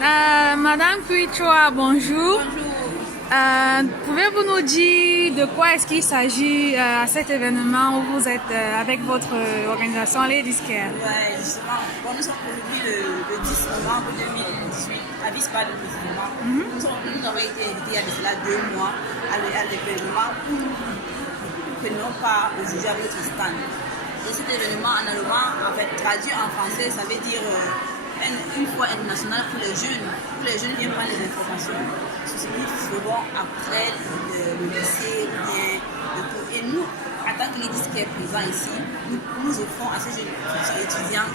Madame Kuichwa, bonjour. Pouvez-vous nous dire de quoi est-ce qu'il s'agit à cet événement où vous êtes avec votre organisation Ladies Care? Ouais, justement. Bon, nous sommes aujourd'hui le 10 novembre 2018 à Vispa de Musulman. Nous avons été invités il y a de cela 2 mois à l'événement où nous prenons part aujourd'hui à votre stand. Et cet événement en allemand, en fait, traduit en français, ça veut dire une fois internationale pour les jeunes. Pour les jeunes viennent prendre les informations sur ce qu'ils feront après le lycée. Et nous, en tant que Ladies Care présents ici, nous offrons à ces jeunes étudiants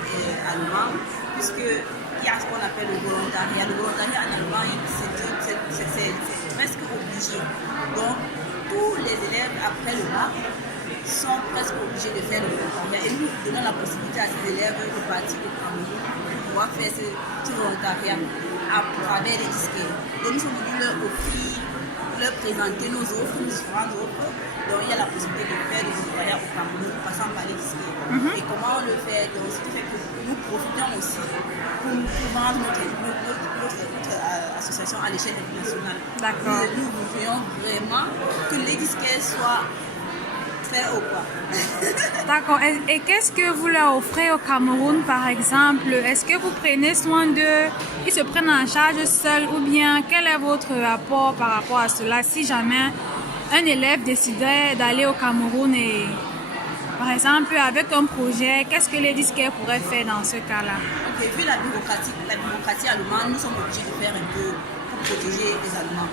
allemands, puisqu'il y a ce qu'on appelle le volontariat. Le volontariat en Allemagne, c'est presque obligé. Donc, tous les élèves après le bac sont presque obligés de faire le volontariat. Et nous donnons la possibilité à ces élèves de partir au Cameroun pour pouvoir faire ce volontariat à travers les disques. Donc nous sommes venus leur offrir, leur présenter nos offres, nos différentes offres. Donc il y a la possibilité de faire des volontariats au Cameroun passant par les disques. Et comment on le fait? Donc ce qui fait que nous profitons aussi pour vendre notre association à l'échelle internationale. D'accord. Nous voudrions vraiment que les disques soient très haut, quoi. D'accord. Et qu'est-ce que vous leur offrez au Cameroun, par exemple? Est-ce que vous prenez soin d'eux? Ils se prennent en charge seuls? Ou bien, quel est votre apport par rapport à cela? Si jamais un élève décidait d'aller au Cameroun et, par exemple, avec un projet, qu'est-ce que les Ladies Care pourraient faire dans ce cas-là? Ok, vu la bureaucratie allemande, nous sommes obligés de faire un peu pour protéger les Allemands.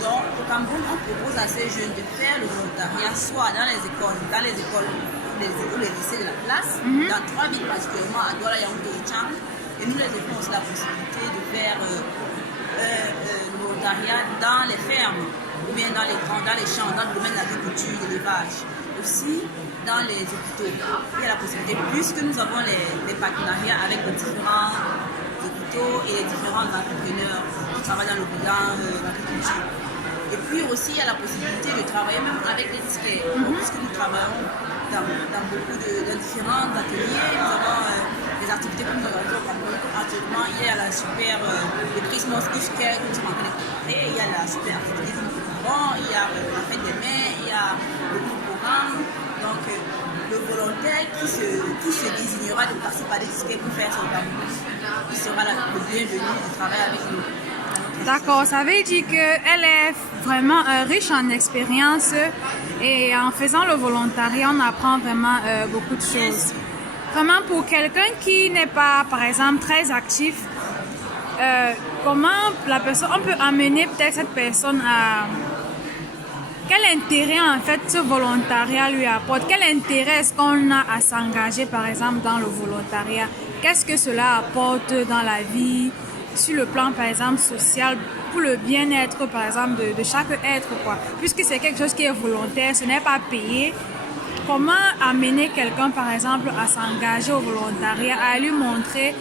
Donc, au Cameroun, on propose à ces jeunes de faire le volontariat soit dans les écoles ou les lycées de la place, dans 3 villes particulièrement, à Douala, Yaoundé et Tchang. Et nous les offrons aussi la possibilité de faire le volontariat dans les fermes, ou bien dans les champs, dans le domaine de l'agriculture, de l'élevage. Aussi dans les hôpitaux. Il y a la possibilité, puisque nous avons les partenariats avec les différents hôpitaux et les différents entrepreneurs qui travaillent dans le bilan, l'agriculture. Et puis aussi, il y a la possibilité de travailler même avec les disquaires, puisque nous travaillons dans beaucoup de différents ateliers. Nous avons des activités que nous organisons au Cameroun. Actuellement, il y a la super le Christmas Gift Care que nous sommes en train de préparer. Il y a la super activité que nous préparons. Il y a la fête des mères. Il y a beaucoup de programmes. Donc, le volontaire qui se désignera de passer par des disquaires pour faire son Cameroun, il sera le bienvenu de travailler avec nous. D'accord, ça veut dire qu'elle est vraiment riche en expérience et en faisant le volontariat, on apprend vraiment beaucoup de choses. Vraiment, pour quelqu'un qui n'est pas, par exemple, très actif, comment on peut amener peut-être cette personne à... Quel intérêt, en fait, ce volontariat lui apporte? Quel intérêt est-ce qu'on a à s'engager, par exemple, dans le volontariat? Qu'est-ce que cela apporte dans la vie, sur le plan, par exemple, social, pour le bien-être, par exemple, de chaque être, quoi? Puisque c'est quelque chose qui est volontaire, ce n'est pas payé. Comment amener quelqu'un, par exemple, à s'engager au volontariat, à lui montrer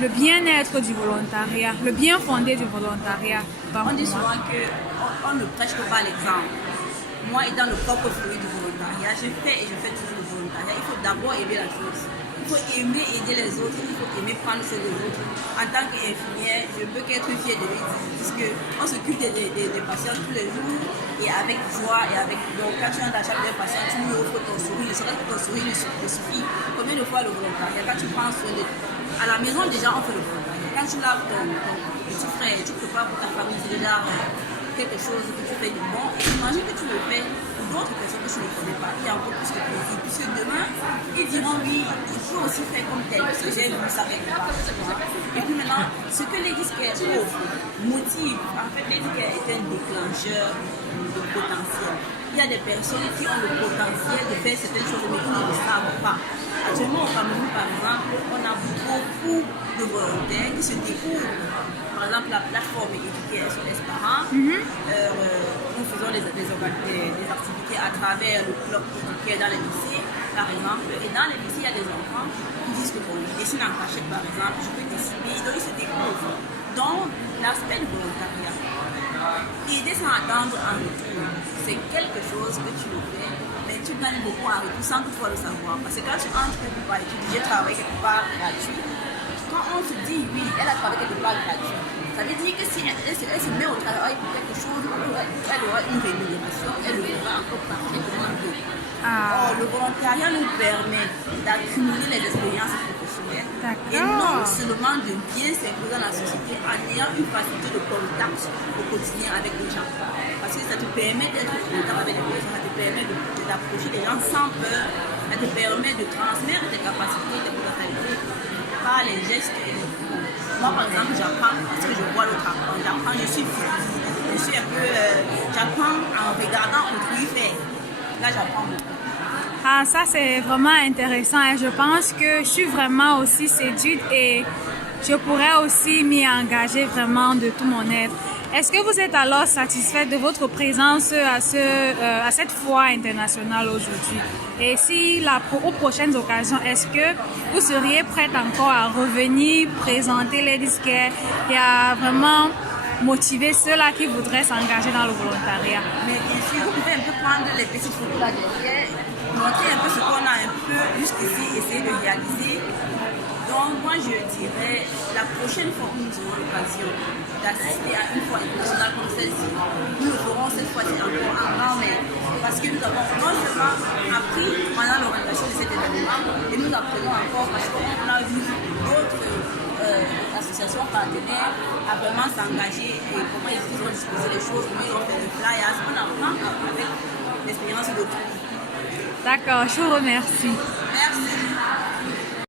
le bien-être du volontariat, le bien fondé du volontariat? On dit souvent qu'on ne prêche que par l'exemple. Moi, étant le propre fruit du volontariat, je fais toujours le volontariat. Il faut d'abord aimer la chose. Il faut aimer aider les autres, il faut aimer prendre soin des autres. En tant qu'infirmière, je ne peux qu'être fière de lui, puisqu'on s'occupe des patients tous les jours et avec joie. Donc, quand tu entres à chaque patient, tu lui offres ton sourire. Ne serait-ce que ton sourire te suffit. Combien de fois le volontariat, quand tu prends soin de... À la maison, déjà, on fait le volontariat. Quand tu laves ton petit frère, tu prépares pour ta famille, c'est déjà quelque chose que tu fais de bon. Et imagine que tu le fais pour d'autres personnes que tu ne connais pas. Il y a encore plus de plaisir. Puisque demain, ils diront oui, il faut aussi faire comme tel, parce que j'ai vu ça quelque part. Et puis maintenant, ce que les disques offrent motive. En fait, les disques est un déclencheur de potentiel. Il y a des personnes qui ont le potentiel de faire certaines choses, mais qui ne le savent pas. Actuellement, au Cameroun, par exemple, on a beaucoup de volontaires qui se découvrent. Par exemple, la plateforme éduquée SOS Parents, nous faisons des activités à travers le club éduqué dans les lycées, par exemple. Et dans les lycées, il y a des enfants qui disent que bon, je dessine en cachette, par exemple, je peux dessiner, donc ils se découvrent. Donc, l'aspect du volontariat, aider sans attendre en retour, c'est quelque chose que tu le fais, mais tu gagnes beaucoup en retour sans toutefois le savoir. Parce que quand tu entres quelque part et tu dis j'ai travaillé quelque part gratuit, quand on te dit oui, elle a travaillé quelque part gratuit, Ça veut dire que si elle se met au travail pour quelque chose, elle aura une rémunération, elle le fera encore parfaitement mieux. Or, le volontariat nous permet d'accumuler les expériences professionnelles et non seulement de bien s'imposer dans la société en ayant une facilité de contact au quotidien avec les gens. Parce que ça te permet d'être en contact avec les personnes, ça te permet d'approcher les gens sans peur, ça te permet de transmettre tes capacités, tes potentialités par les gestes et les mots. Moi, par exemple, j'apprends parce que je vois l'autre apprendre. J'apprends, je suis un peu. J'apprends en regardant autrui faire. Là, j'apprends beaucoup. Ah, ça c'est vraiment intéressant et je pense que je suis vraiment aussi séduite et je pourrais aussi m'y engager vraiment de tout mon être. Est-ce que vous êtes alors satisfaite de votre présence à cette foire internationale aujourd'hui? Et si aux prochaines occasions, est-ce que vous seriez prête encore à revenir présenter les disquaires et à vraiment motiver ceux-là qui voudraient s'engager dans le volontariat? Mais bien sûr, vous pouvez un peu prendre les petites photos là derrière, montrer un peu ce qu'on a un peu jusqu'ici essayé de réaliser. Donc moi je dirais, la prochaine fois où nous aurons l'occasion d'assister à une foire internationale comme celle-ci, nous le ferons cette fois-ci encore en grand mais parce que nous avons non seulement appris pendant l'organisation de cet événement, et nous apprenons encore parce qu'on a vu d'autres associations partenaires à vraiment s'engager et comment ils ont disposé les choses, comment ils ont fait des flyers. On apprend avec l'expérience de tout. D'accord, je vous remercie. Merci.